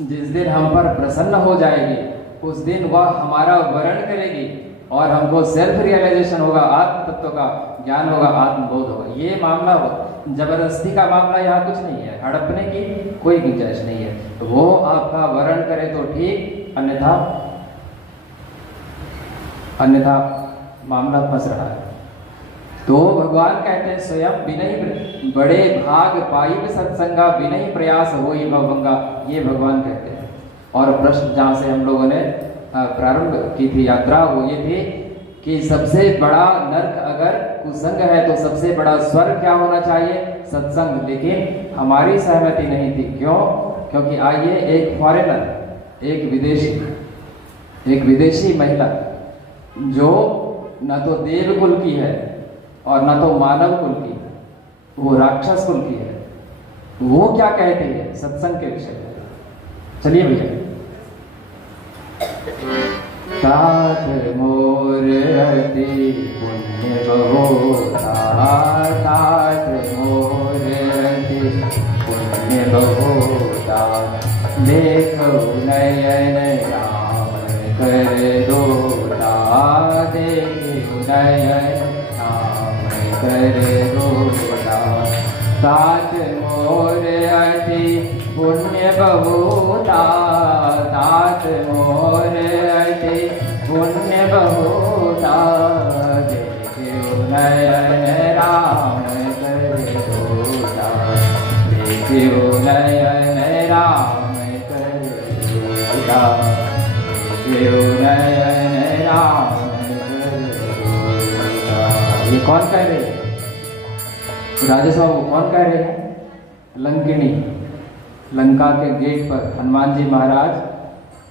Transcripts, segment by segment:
जिस दिन हम पर प्रसन्न हो जाएगी उस दिन वह हमारा वर्ण करेगी और हमको सेल्फ रियलाइजेशन होगा, आत्म तत्व का ज्ञान होगा, आत्मबोध होगा। ये मामला हो, जबरदस्ती का मामला यहाँ कुछ नहीं है, हड़पने की कोई गुंजाइश नहीं है। तो वो आपका वर्ण करे तो ठीक, अन्यथा मामला फंस रहा है। तो भगवान कहते हैं स्वयं विनयी बड़े भाग पाइब सत्संगा विनयी प्रयास हो भवंगा, ये भगवान कहते हैं। और प्रश्न जहाँ से हम लोगों ने प्रारंभ की थी यात्रा, वो ये थी कि सबसे बड़ा नरक अगर कुसंग है तो सबसे बड़ा स्वर्ग क्या होना चाहिए? सत्संग। लेकिन हमारी सहमति नहीं थी। क्यों? क्योंकि आइए एक फॉरेनर, एक विदेशी महिला जो न तो देव कुल की है और न तो मानव कुल की, वो राक्षस कुल की है, वो क्या कहती है सत्संग के विषय में? चलिए भैया। तात मोर अति पुण्य बहुता, तात मोर अति पुण्य बहुता, देखो नयन राम कर दोता, देखो नयन राम कर दोता। तात मोर अति पुण्य बहुता, तात मोर अति पुण्य बहुता, देखो नयन राम कर दोता, देखो नयन राम कर दोता, देखो नयन राम कर दोता। ये कौन कह रहे हैं? राजा साहब कौन कह रहे हैं? लंकिनी, लंका के गेट पर हनुमान जी महाराज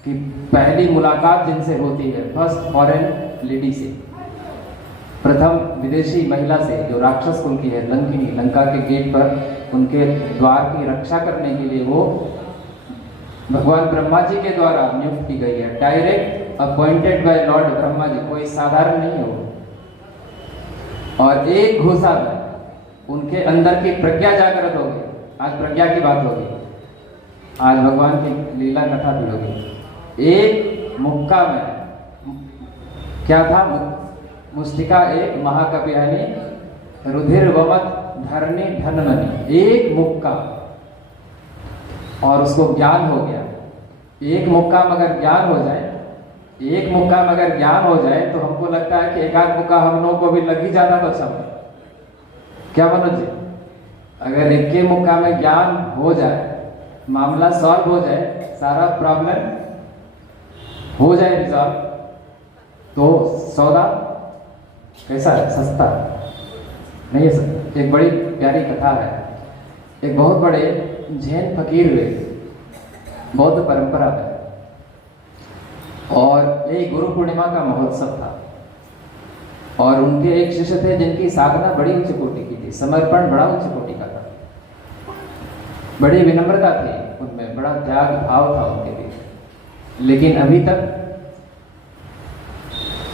की पहली मुलाकात जिनसे होती है, फर्स्ट फॉरेन लेडी से, प्रथम विदेशी महिला से जो राक्षस कुल की है, लंकिनी, लंका के गेट पर उनके द्वार की रक्षा करने के लिए वो भगवान ब्रह्मा जी के द्वारा नियुक्त की गई है, direct appointed by Lord Brahma ji, कोई साधारण नहीं हो। और एक घोषा में उनके अंदर की प्रज्ञा जागृत होगी। आज प्रज्ञा की बात होगी, आज भगवान की लीला कथा भी होगी। एक मुक्का में क्या था? मुष्टिका एक महाकपियानी रुधिर वमत धरणी धनमनी, एक मुक्का, और उसको ज्ञान हो गया। एक मुक्का में अगर ज्ञान हो जाए, एक मुक्का में अगर ज्ञान हो जाए तो हमको लगता है कि एक आध मुक्का हम लोगों को भी लग ही जाता तो अच्छा हो। क्या मनोज जी? अगर एक के मुक्का में ज्ञान हो जाए, मामला सॉल्व हो जाए, सारा प्रॉब्लम हो जाए रिजॉल्व, तो सौदा कैसा है? सस्ता नहीं है सर। एक बड़ी प्यारी कथा है। एक बहुत बड़े जैन फकीर हुए बौद्ध परंपरा में, और ये गुरु पूर्णिमा का महोत्सव था, और उनके एक शिष्य थे जिनकी साधना बड़ी उच्च कोटि की थी, समर्पण बड़ा उच्च कोटि का था, बड़ी विनम्रता थी उनमें, बड़ा त्याग भाव था उनके लिए। लेकिन अभी तक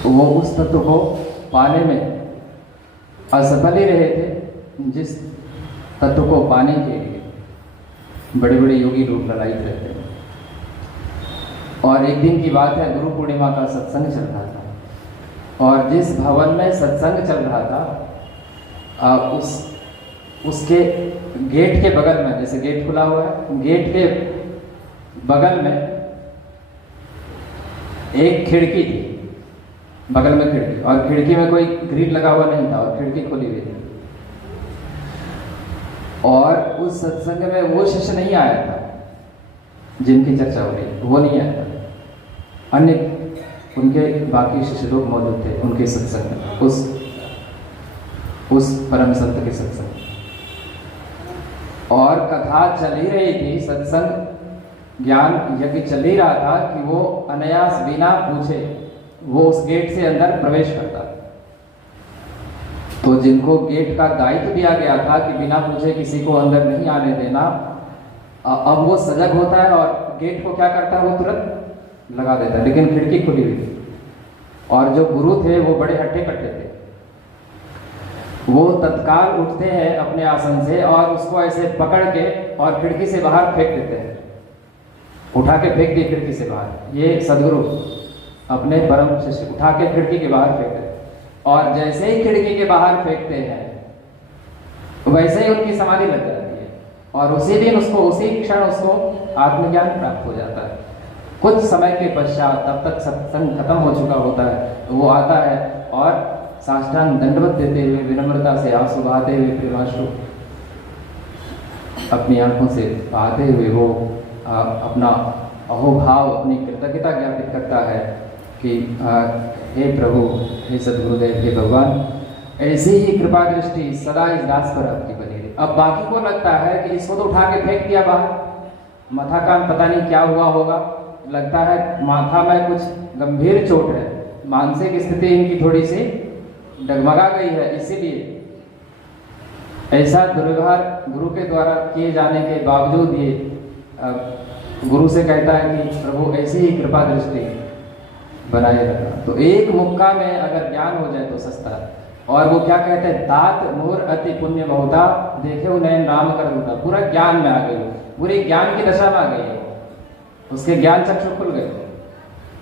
वो उस तत्व को पाने में असफल ही रहे थे जिस तत्व को पाने के लिए बड़े बड़े योगी लोग ललायित रहते हैं। और एक दिन की बात है, गुरु पूर्णिमा का सत्संग चल रहा था, और जिस भवन में सत्संग चल रहा था उसके गेट के बगल में, जैसे गेट खुला हुआ है, गेट के बगल में एक खिड़की थी, बगल में खिड़की, और खिड़की में कोई ग्रिल लगा हुआ नहीं था, और खिड़की खुली हुई थी। और उस सत्संग में वो शिष्य नहीं आया था जिनकी चर्चा हो रही, वो नहीं आया था, अन्य उनके बाकी शिष्य लोग मौजूद थे उनके सत्संग में, उस परम संत के सत्संग। और कथा चल ही रही थी, सत्संग ज्ञान यज्ञ चल ही रहा था कि वो अनायास बिना पूछे वो उस गेट से अंदर प्रवेश करता। तो जिनको गेट का दायित्व दिया गया था कि बिना पूछे किसी को अंदर नहीं आने देना, अब वो सजग होता है और गेट को क्या करता है, वो तुरंत लगा देता है। लेकिन खिड़की खुली हुई थी, और जो गुरु थे वो बड़े हट्टे कट्टे थे, वो तत्काल उठते हैं अपने आसन से और उसको ऐसे पकड़ के और खिड़की से बाहर फेंक देते हैं। उठा के फेंक दिए खिड़की से बाहर। ये सदगुरु अपने परम शिष्य उठा के खिड़की के बाहर फेंकते, और जैसे ही खिड़की के बाहर फेंकते हैं वैसे ही उनकी समाधि लग जाती है, और उसी दिन उसको, उसी क्षण उसको आत्मज्ञान प्राप्त हो जाता है। कुछ समय के पश्चात, तब तक सत्संग खत्म हो चुका होता है, तो वो आता है और साष्टांग दंडवत देते हुए, विनम्रता से आंसू बहाते हुए, प्रेमाश्रु अपनी आंखों से बहाते हुए वो अपना अहोभाव, अपनी कृतज्ञता ज्ञापित करता है कि हे प्रभु, हे सद्गुरुदेव, हे भगवान, ऐसी ही कृपा दृष्टि सदा इस दास पर आपकी बनी रही। अब बाकी को लगता है कि इसको तो उठा के फेंक दिया बाहर, माथा का पता नहीं क्या हुआ होगा, लगता है माथा में कुछ गंभीर चोट है, मानसिक स्थिति इनकी थोड़ी सी डगमगा गई है, इसीलिए ऐसा दुर्व्यवहार गुरु के द्वारा किए जाने के बावजूद ये गुरु से कहता है कि प्रभु ऐसी ही कृपा दृष्टि बनाए रखना। तो एक मुक्का में अगर ज्ञान हो जाए तो सस्ता है। और वो क्या कहते हैं, तात मोर अति पुण्य बहुधा, देखे उन्हें नाम कर दूता। पूरा ज्ञान में आ गई, पूरी ज्ञान की दशा में आ गई, उसके ज्ञान चक्षु खुल गए,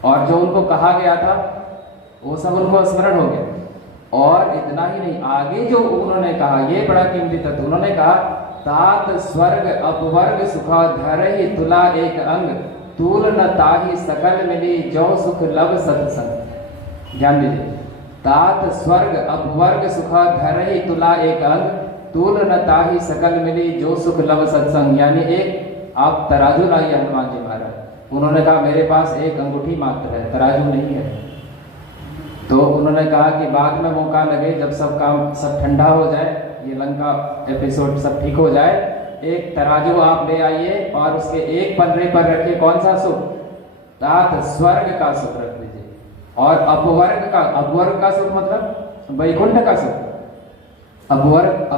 और जो उनको कहा गया था वो सब उनको स्मरण हो गया। और इतना ही नहीं, आगे जो उन्होंने कहा, ये बड़ा कीमती तत्व, उन्होंने कहा तात स्वर्ग अपवर्ग सुखा धर ही तुला एक अंग, तूल न ताही सकल मिली जो सुख लब सत्संग। ध्यान दीजिए, तात स्वर्ग अपवर्ग सुखा धर ही तुला एक अंग, तूल न ताही सकल मिली जो सुख लब सत्संग। यानी एक आप तराजू लाइए हनुमान जी महाराज, उन्होंने कहा मेरे पास एक अंगूठी मात्र है, तराजू नहीं है। तो उन्होंने कहा कि बाद में मौका लगे, जब सब काम सब ठंडा हो जाए, ये लंका एपिसोड सब ठीक हो जाए, एक तराजू आप ले आइए और उसके एक पन्ने पर रखिए कौन सा सुख, तात स्वर्ग का सुख रख दीजिए, और अपवर्ग का, अपवर्ग का सुख मतलब वैकुंठ का सुख, अपवर्ग